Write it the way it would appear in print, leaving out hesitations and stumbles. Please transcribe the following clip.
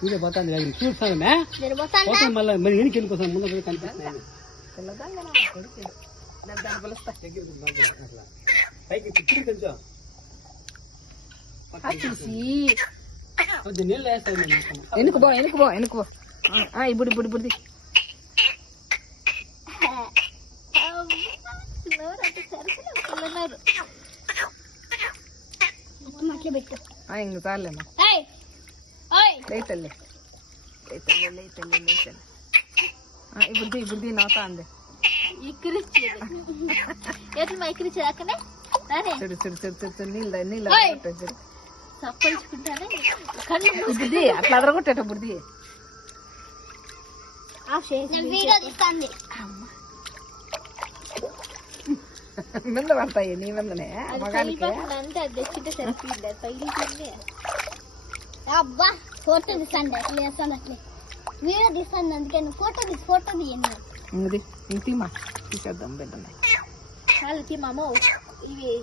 video పోతాంది చూస్తామే మళ్ళీ మరి ఎనికి వెళ్ళిపోతాం ముందు పోయి కనిపిస్తున్నాయి పైకి తిప్పి కొంచెం నీళ్ళు వేస్తాను వెనుక పో ఇప్పుడు ఇంక చాలేమ్మా లేతల్లి ఇప్పుడు నవ్వుతా అంది నీళ్ళు బుద్ధి అట్లా అదరగొట్టేట బుద్ధి మీద పడతాయి నీ మీదనే మగానికి అబ్బా ఫోటో తీస్తాండి అట్లా వేస్తాను అట్లే వీడియో తీస్తాను అందుకే ఫోటో తీయండి తీమా తీసేద్దాం బిడ్డ తీమామో ఇవి